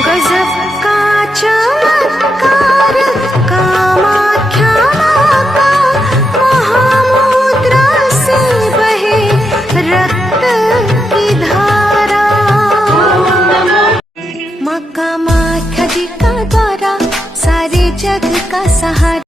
गजब का चमत्कार कामाख्या माता, महामुद्रा से बहे रक्त की धारा। माँ कामाख्या जी का द्वारा सारे जग का सहारा।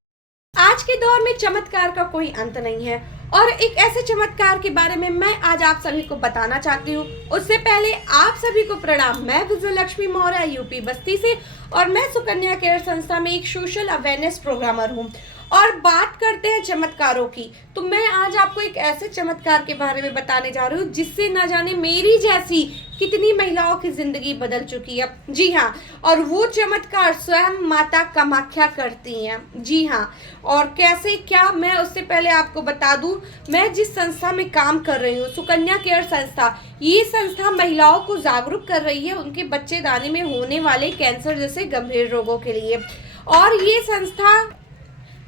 आज के दौर में चमत्कार का कोई अंत नहीं है और एक ऐसे चमत्कार के बारे में मैं आज आप सभी को बताना चाहती हूँ। उससे पहले आप सभी को प्रणाम। मैं विजयलक्ष्मी मौर्य यूपी बस्ती से और मैं सुकन्या केयर संस्था में एक सोशल अवेयरनेस प्रोग्रामर हूँ। और बात करते हैं चमत्कारों की, तो मैं आज आपको एक ऐसे चमत्कार के बारे में बताने जा रही हूँ जिससे न जाने मेरी जैसी कितनी महिलाओं की जिंदगी बदल चुकी है। जी हाँ, और वो चमत्कार स्वयं माता कामाख्या करती हैं। जी हाँ, और कैसे क्या, मैं उससे पहले आपको बता दूं, मैं जिस संस्था में काम कर रही हूँ, सुकन्या केयर संस्था, ये संस्था महिलाओं को जागरूक कर रही है उनके बच्चेदानी में होने वाले कैंसर जैसे गंभीर रोगों के लिए। और ये संस्था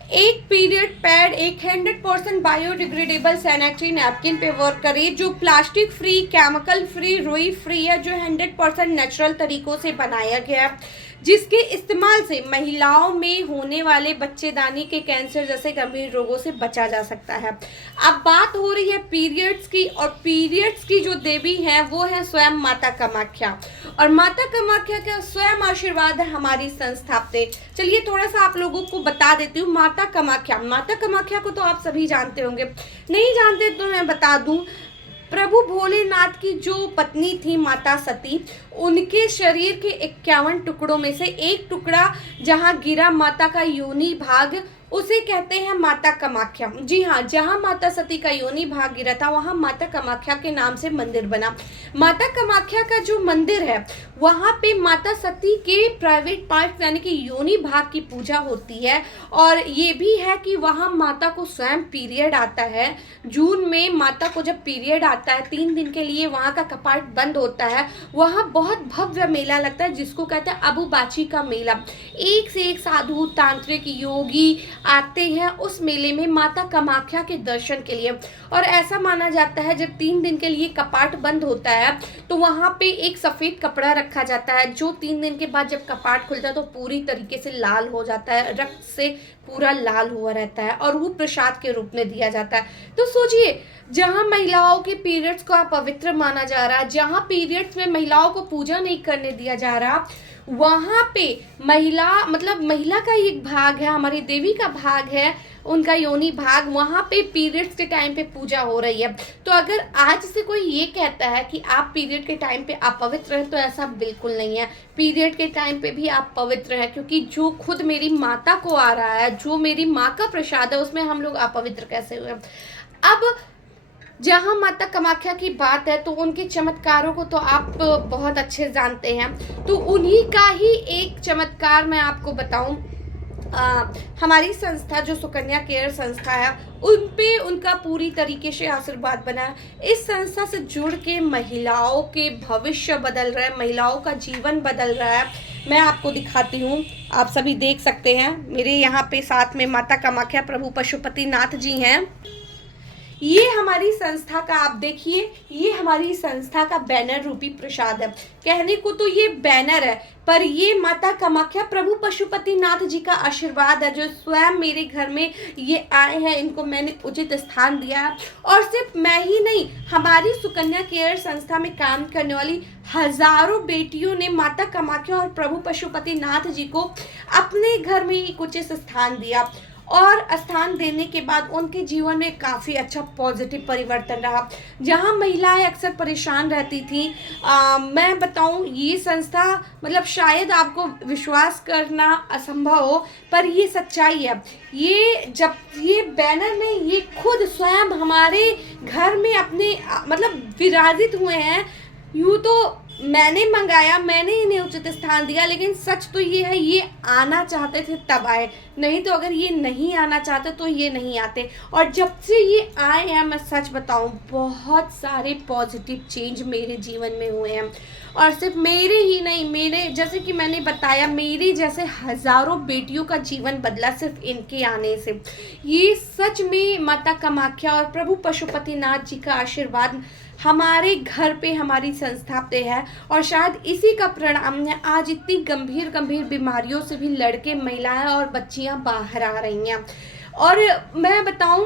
एक पीरियड पैड, एक 100% बायोडिग्रेडेबल सैनिटरी नैपकिन पे वर्क करे जो प्लास्टिक फ्री, केमिकल फ्री, रुई फ्री है, जो 100% नेचुरल तरीकों से बनाया गया है, जिसके इस्तेमाल से महिलाओं में होने वाले बच्चेदानी के कैंसर जैसे गंभीर रोगों से बचा जा सकता है। अब बात हो रही है पीरियड्स की, और पीरियड्स की जो देवी है वो है स्वयं माता कामाख्या, और माता कामाख्या का स्वयं आशीर्वाद है हमारी संस्था पे। चलिए थोड़ा सा आप लोगों को बता देती हूँ माता कामाख्या को तो आप सभी जानते होंगे, नहीं जानते तो मैं बता दूं। प्रभु भोलेनाथ की जो पत्नी थी माता सती, उनके शरीर के 51 टुकड़ों में से एक टुकड़ा जहां गिरा माता का योनि भाग, उसे कहते हैं माता कामाख्या। जी हाँ, जहां माता सती का योनि भाग गिरा था वहां माता कामाख्या के नाम से मंदिर बना। माता कामाख्या का जो मंदिर है वहां पे माता सती के प्राइवेट पार्ट यानी कि योनि भाग की पूजा होती है। और ये भी है कि वहां माता को स्वयं पीरियड आता है। जून में माता को जब पीरियड आता है 3 दिन के लिए वहां का कपाट बंद होता है। वहां बहुत भव्य मेला लगता है जिसको कहते हैं अबुबाची का मेला। एक से एक साधु, तांत्रिक, योगी आते हैं उस मेले में माता कामाख्या के दर्शन के लिए। और ऐसा माना जाता है जब 3 दिन के लिए कपाट बंद होता है तो वहां पे एक सफेद कपड़ा रखा जाता है जो 3 दिन के बाद जब कपाट खुलता है तो पूरी तरीके से लाल हो जाता है, रक्त से पूरा लाल हुआ रहता है, और वो प्रसाद के रूप में दिया जाता है। तो सोचिए, जहां महिलाओं के पीरियड्स को अपवित्र माना जा रहा है, जहां पीरियड्स में महिलाओं को पूजा नहीं करने दिया जा रहा, वहां पे महिला का एक भाग है, हमारी देवी का भाग है, उनका योनि भाग, वहां पे पीरियड्स के टाइम पे पूजा हो रही है। तो अगर आज से कोई ये कहता है कि आप पीरियड के टाइम पे अपवित्र हैं, तो ऐसा बिल्कुल नहीं है। पीरियड के टाइम पे भी आप पवित्र हैं, क्योंकि जो खुद मेरी माता को आ रहा है, जो मेरी माँ का प्रसाद है, उसमें हम लोग अपवित्र कैसे हुए। अब जहाँ माता कामाख्या की बात है तो उनके चमत्कारों को तो आप बहुत अच्छे जानते हैं। तो उन्हीं का ही एक चमत्कार मैं आपको बताऊं। हमारी संस्था जो सुकन्या केयर संस्था है उन पे उनका पूरी तरीके से आशीर्वाद बना है। इस संस्था से जुड़ के महिलाओं के भविष्य बदल रहा है, महिलाओं का जीवन बदल रहा है। मैं आपको दिखाती हूँ, आप सभी देख सकते हैं मेरे यहाँ पे साथ में माता कामाख्या प्रभु पशुपतिनाथ जी हैं। ये हमारी संस्था का, आप देखिए, ये हमारी संस्था का बैनर रूपी प्रसाद है। कहने को तो ये बैनर है, पर ये माता कामाख्या प्रभु पशुपतिनाथ जी का आशीर्वाद है जो स्वयं मेरे घर में ये आए हैं। इनको मैंने उचित स्थान दिया है। और सिर्फ मैं ही नहीं, हमारी सुकन्या केयर संस्था में काम करने वाली हजारों बेटियों ने माता कामाख्या और प्रभु पशुपतिनाथ जी को अपने घर में एक उचित स्थान दिया। और स्थान देने के बाद उनके जीवन में काफ़ी अच्छा पॉजिटिव परिवर्तन रहा। जहां महिलाएं अक्सर परेशान रहती थी, मैं बताऊं, ये संस्था शायद आपको विश्वास करना असंभव हो, पर ये सच्चाई है। ये बैनर नहीं, ये खुद स्वयं हमारे घर में अपने विराजित हुए हैं। यूँ तो मैंने मंगाया, मैंने इन्हें उचित स्थान दिया, लेकिन सच तो ये है, ये आना चाहते थे तब आए, नहीं तो अगर ये नहीं आना चाहते तो ये नहीं आते। और जब से ये आए हैं, मैं सच बताऊं, बहुत सारे पॉजिटिव चेंज मेरे जीवन में हुए हैं। और सिर्फ मेरे ही नहीं, मेरे जैसे कि मैंने बताया, मेरी जैसे हजारों बेटियों का जीवन बदला सिर्फ इनके आने से। ये सच में माता कामाख्या और प्रभु पशुपतिनाथ जी का आशीर्वाद हमारे घर पे हमारी संस्था पे है और शायद इसी का परिणाम है आज इतनी गंभीर गंभीर बीमारियों से भी लड़के, महिलाएं और बच्चियां बाहर आ रही हैं। और मैं बताऊं,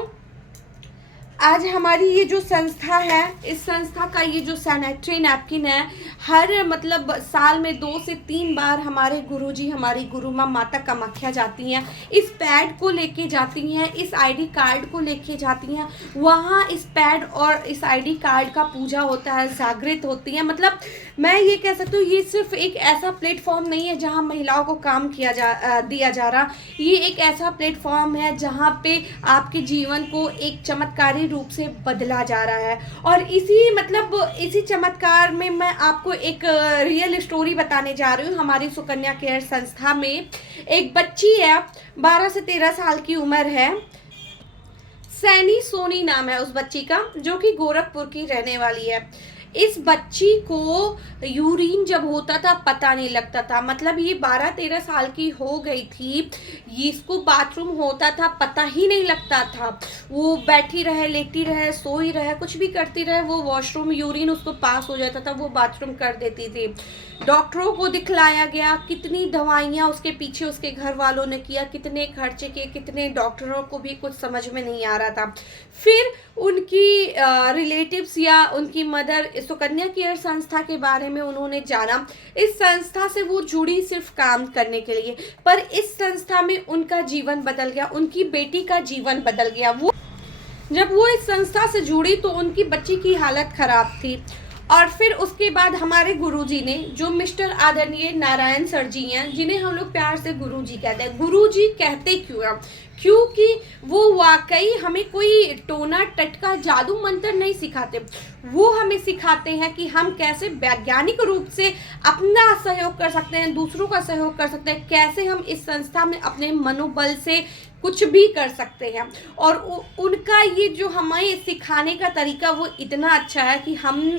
आज हमारी ये जो संस्था है, इस संस्था का ये जो सैनिटरी नैपकिन है, हर मतलब साल में 2 से 3 बार हमारे गुरुजी, हमारी गुरु माँ माता कामाख्या जाती हैं, इस पैड को लेके जाती हैं, इस आईडी कार्ड को लेके जाती हैं। वहाँ इस पैड और इस आईडी कार्ड का पूजा होता है, जागृत होती है। मतलब मैं ये कह सकती हूँ, ये सिर्फ एक ऐसा प्लेटफॉर्म नहीं है जहाँ महिलाओं को काम दिया जा रहा। ये एक ऐसा प्लेटफॉर्म है जहाँ पे आपके जीवन को एक चमत्कारी रूप से बदला जा रहा है। और इसी चमत्कार में मैं आपको एक रियल स्टोरी बताने जा रही हूँ। हमारी सुकन्या केयर संस्था में एक बच्ची है, 12 से 13 साल की उम्र है, सैनी सोनी नाम है उस बच्ची का, जो कि गोरखपुर की रहने वाली है। इस बच्ची को यूरिन जब होता था पता नहीं लगता था। मतलब ये 12-13 साल की हो गई थी, इसको बाथरूम होता था पता ही नहीं लगता था। वो बैठी रहे, लेटी रहे, सोई रहे, कुछ भी करती रहे, वो वॉशरूम यूरिन उसको पास हो जाता था, वो बाथरूम कर देती थी। डॉक्टरों को दिखलाया गया, कितनी दवाइयाँ उसके पीछे उसके घर वालों ने किया, कितने खर्चे किए, कितने डॉक्टरों को भी कुछ समझ में नहीं आ रहा था। फिर उनकी रिलेटिव्स या उनकी मदर सुकन्या केयर संस्था के बारे में उन्होंने जाना। इस संस्था से वो जुड़ी सिर्फ काम करने के लिए, पर इस संस्था में उनका जीवन बदल गया, उनकी बेटी का जीवन बदल गया। जब वो इस संस्था से जुड़ी तो उनकी बच्ची की हालत खराब थी। और फिर उसके बाद हमारे गुरुजी ने, जो मिस्टर आदरणीय नारायण सर जी हैं, जिन्हें हम लोग प्यार से गुरुजी कहते हैं। गुरुजी कहते क्यों हैं? क्योंकि वो वाकई हमें कोई टोना टटका जादू मंत्र नहीं सिखाते। वो हमें सिखाते हैं कि हम कैसे वैज्ञानिक रूप से अपना सहयोग कर सकते हैं, दूसरों का सहयोग कर सकते हैं, कैसे हम इस संस्था में अपने मनोबल से कुछ भी कर सकते हैं। और उनका ये जो हमें सिखाने का तरीका वो इतना अच्छा है कि हम